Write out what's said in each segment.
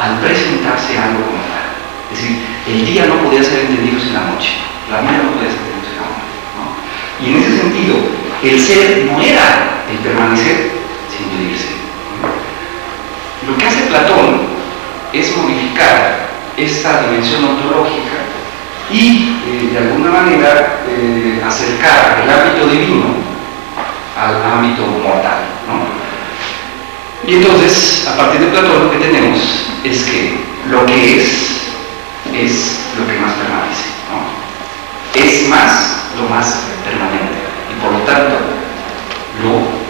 al presentarse algo como tal. Es decir, el día no podía ser entendido sin la noche, la vida no podía ser entendida sin la muerte, ¿no? Y en ese sentido, el ser no era el permanecer sin vivirse. Lo que hace Platón es modificar esta dimensión ontológica y, de alguna manera, acercar el ámbito divino al ámbito mortal, ¿no? Y entonces, a partir de Platón, lo que tenemos es que lo que es lo que más permanece, ¿no? Es más lo más permanente, y por lo tanto, lo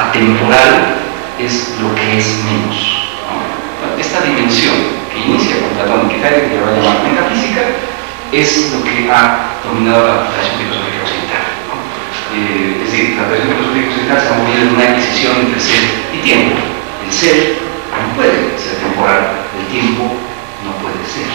atemporal es lo que es menos, ¿no? Esta dimensión que inicia con Platón y que Heidegger va a llamar metafísica es lo que ha dominado la tradición filosófica occidental, ¿no? Es decir, la tradición filosófica occidental se ha movido en una adquisición entre ser y tiempo. El ser no puede ser temporal, el tiempo no puede ser.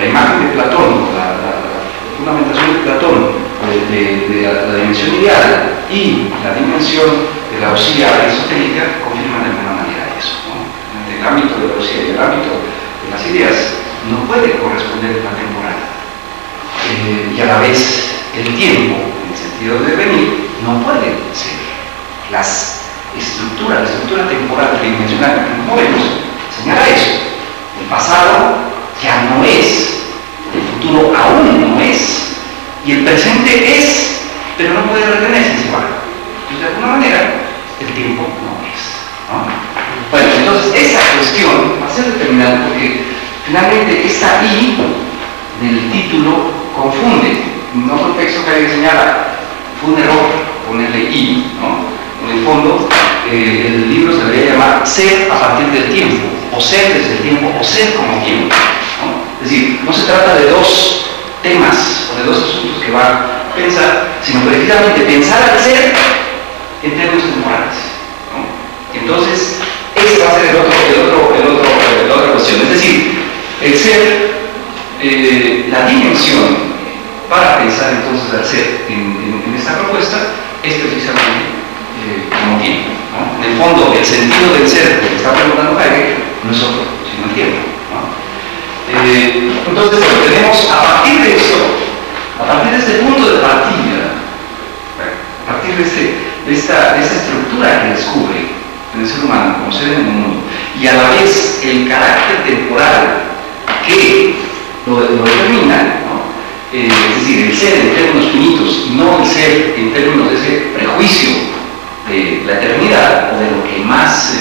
La imagen de Platón, la fundamentación de Platón de la dimensión ideal y la dimensión de la osía aristotélica confirman de alguna manera eso, ¿no? En el ámbito de la osía y el ámbito de las ideas no puede corresponder a la temporal. Y a la vez el tiempo, en el sentido de venir, no puede ser. La estructura temporal tridimensional que nos movemos señala eso. El pasado ya no es, el futuro aún no es, y el presente es, pero no puede retenerse en ese barco. Entonces, de alguna manera, el tiempo no es, ¿no? Bueno, entonces esa cuestión va a ser determinante porque finalmente esa I del título confunde. En otro texto que hay que señala, fue un error ponerle I, ¿no? En el fondo, el libro se debería llamar Ser a partir del tiempo, o ser desde el tiempo, o ser como tiempo, ¿no? Es decir, no se trata de dos temas o de dos asuntos que van a pensar, sino precisamente pensar al ser en términos temporales, ¿no? Entonces, esa va a ser la otra cuestión. Es decir, el ser, la dimensión para pensar entonces al ser en esta propuesta es precisamente como tiempo, ¿no? En el fondo, el sentido del ser que está preguntando Heidegger no es otro, sino el tiempo, ¿no? Entonces, bueno, tenemos a partir de esto, a partir de este punto de partida, a partir de esta estructura que descubre en el ser humano como ser en el mundo, y a la vez el carácter temporal que lo determina, ¿no? Es decir, el ser en términos finitos y no el ser en términos de ese prejuicio de la eternidad o de lo que más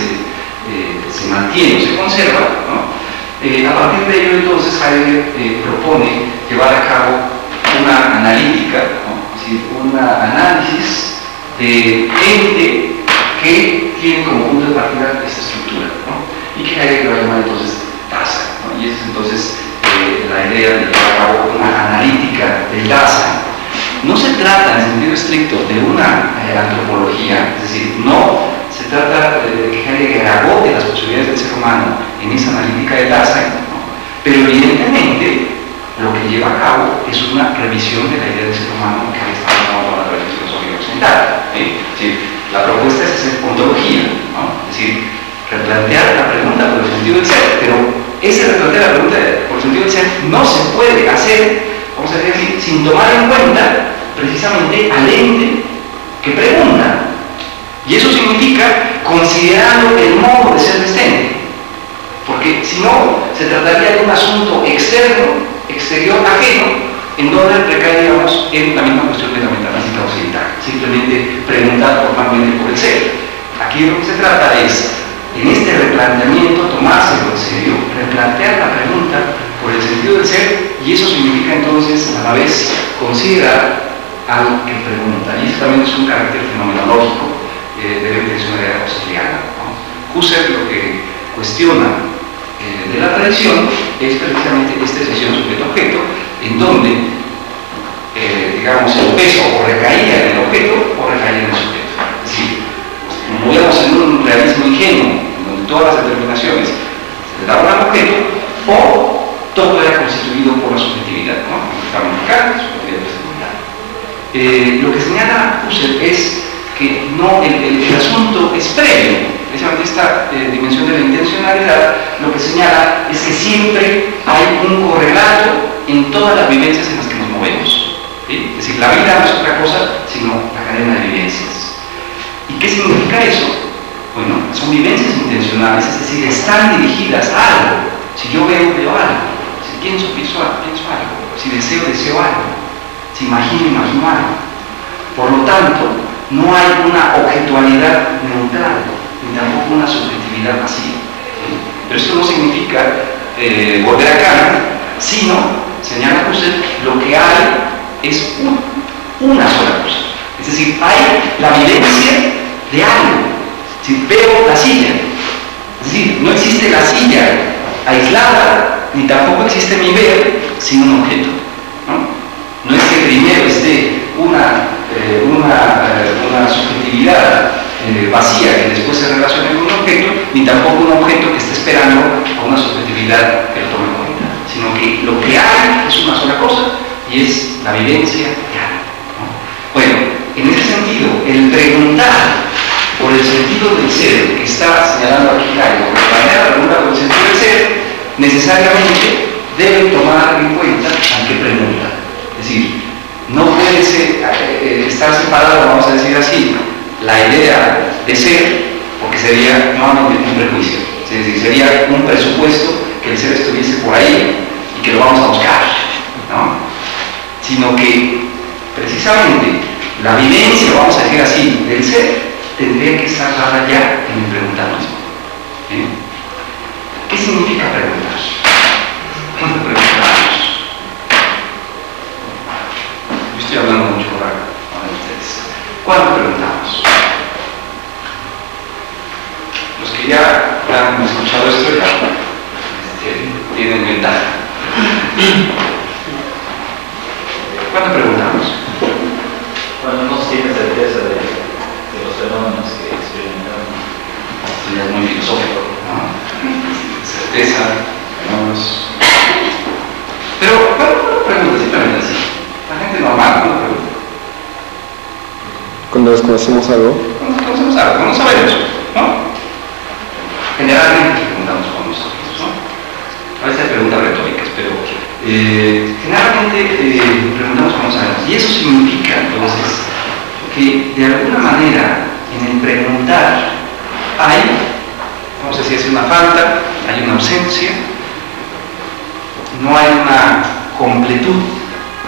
se mantiene o se conserva, ¿no? A partir de ello, entonces, Heidegger propone llevar a cabo una analítica, ¿no? Es decir, un análisis de ente que tiene como punto de partida esta estructura, ¿no? Y que Heidegger va a llamar entonces Dasein, ¿no? Y esa es entonces la idea de llevar a cabo una analítica del Dasein. No se trata, en sentido estricto, de una antropología, es decir, no se trata de que Heidegger agote las posibilidades del ser humano en esa analítica de Dasein, ¿no? Pero evidentemente lo que lleva a cabo es una revisión de la idea del ser humano que está tomando la tradición filosófica occidental, ¿sí? Es decir, la propuesta es hacer ontología, ¿no? Es decir, replantear la pregunta por el sentido del ser, pero ese replantear la pregunta por el sentido del ser no se puede hacer, vamos a decir así, sin tomar en cuenta precisamente al ente que pregunta. Y eso significa considerando el modo de ser de este ente, porque si no, se trataría de un asunto externo, exterior, ajeno, en donde recaeríamos en la misma cuestión de la metafísica occidental, simplemente preguntar formalmente por el ser. Aquí lo que se trata es, en este replanteamiento, tomárselo en serio, replantear la pregunta por el sentido del ser, y eso significa entonces a la vez considerar al que pregunta, y eso también es un carácter fenomenológico de la intención husserliana, ¿no? Husserl lo que cuestiona de la tradición es precisamente esta decisión sujeto-objeto, en donde, digamos, el peso o recaía en el objeto o recaía en el sujeto. Es decir, nos movemos en un realismo ingenuo, en donde todas las determinaciones se le daban al objeto, o todo era constituido por la subjetividad, ¿no? Subjetividad secundaria. Lo que señala Husserl es que no, el asunto es previo, precisamente esta dimensión de la intencionalidad lo que señala es que siempre hay un correlato en todas las vivencias en las que nos movemos. ¿Sí? Es decir, la vida no es otra cosa sino la cadena de vivencias. ¿Y qué significa eso? Bueno, son vivencias intencionales, es decir, están dirigidas a algo. Si yo veo algo. Si pienso algo. Si deseo algo. Si imagino algo. Por lo tanto, no hay una objetualidad neutral, ni tampoco una subjetividad vacía. ¿Sí? Pero esto no significa volver a Kant, sino, señala Husserl, lo que hay es una sola cosa. Es decir, hay la vivencia de algo. Si veo la silla, es decir, no existe la silla aislada, ni tampoco existe mi ver sin un objeto. No es que primero esté una subjetividad vacía que después se relacione con un objeto, ni tampoco un objeto que esté esperando a una subjetividad que lo tome en cuenta, sino que lo que hay es una sola cosa y es la vivencia de algo. Bueno, en ese sentido, el preguntar por el sentido del ser que está señalando aquí Caio, la pregunta por el sentido del ser, necesariamente debe tomar en cuenta al que pregunta. Es decir, no puede estar separado, vamos a decir así, la idea de ser, porque sería nuevamente un prejuicio. Es decir, sería un presupuesto que el ser estuviese por ahí y que lo vamos a buscar, ¿no? Sino que precisamente la vivencia, vamos a decir así, del ser tendría que estar dada ya en el preguntar mismo. ¿Eh? ¿Qué significa preguntar? ¿Cuándo preguntamos? Yo estoy hablando mucho ahora con ustedes. ¿Cuándo preguntamos? Los que ya han escuchado esto ya tienen ventaja. ¿Cuándo preguntamos? Cuando no se tiene certeza de los fenómenos que experimentamos. Esto ya es muy filosófico, ¿no? Certeza, fenómenos. Pero, ¿cuándo pregunta simplemente así? La gente normal, ¿cuándo pregunta? Cuando desconocemos algo. Cuando desconocemos algo, cuando sabemos, ¿no? Generalmente preguntamos con nosotros, ¿no? A veces hay preguntas retóricas, pero generalmente preguntamos cuando sabemos. Y eso significa, entonces, que de alguna manera en el preguntar hay, vamos a decir, es una falta, hay una ausencia, no hay una completud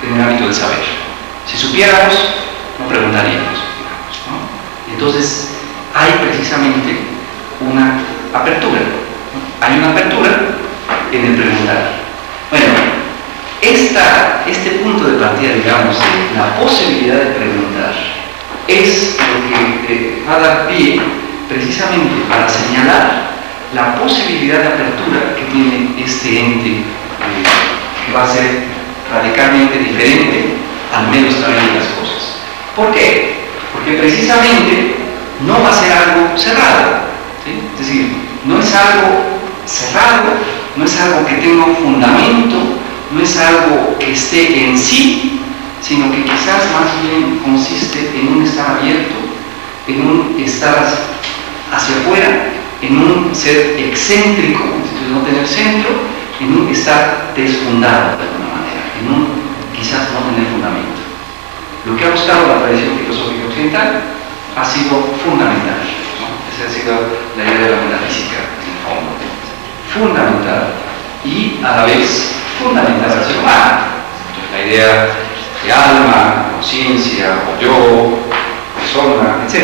en el ámbito del saber. Si supiéramos, no preguntaríamos, digamos, ¿no? Entonces, hay precisamente una apertura, ¿no? Hay una apertura en el preguntar. Bueno, este punto de partida, digamos, de la posibilidad de preguntar, es lo que va a dar pie precisamente para señalar la posibilidad de apertura que tiene este ente que va a ser radicalmente diferente al menos también de las cosas. ¿Por qué? Porque precisamente no va a ser algo cerrado, ¿sí? Es decir, no es algo cerrado, no es algo que tenga un fundamento, no es algo que esté en sí, sino que quizás más bien consiste en un estar abierto, en un estar hacia afuera, en un ser excéntrico, es no tener centro, en un estar desfundado de alguna manera, en un quizás no tener fundamento. Lo que ha buscado la tradición filosófica occidental ha sido fundamental, ¿no? Esa ha sido la idea de la metafísica, en el fondo. Fundamental y a la vez fundamental al ser humano. Entonces, la idea de alma, conciencia, o yo, persona, etc.,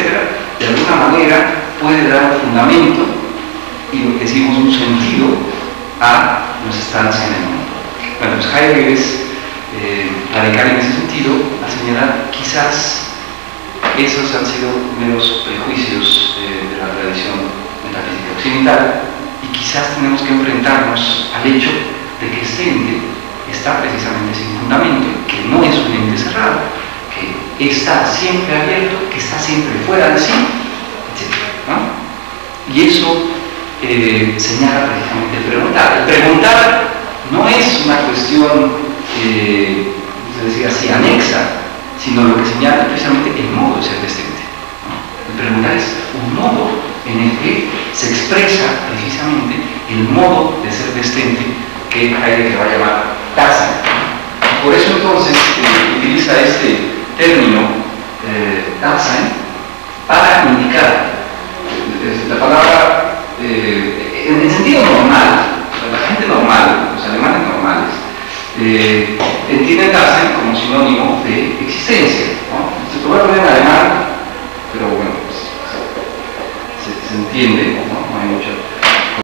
de alguna manera puede dar un fundamento y lo que decimos un sentido a nuestra estancia en el mundo. Bueno, pues Heidegger es radical en ese sentido, al señalar quizás esos han sido meros prejuicios de la tradición metafísica occidental y quizás tenemos que enfrentarnos al hecho de que este ente está precisamente sin fundamento, que no es un ente cerrado, que está siempre abierto, que está siempre fuera de sí, etc., ¿no? Y eso señala precisamente el preguntar. El preguntar no es una cuestión, es decir, así anexa, sino lo que señala precisamente el modo de ser de este ente, ¿no? El preguntar es un modo en el que se expresa precisamente el modo de ser destente que Heidegger va a llamar Dasein. Por eso entonces utiliza este término Dasein para indicar la palabra en sentido normal. La gente normal, los alemanes normales, entienden Dasein como sinónimo de existencia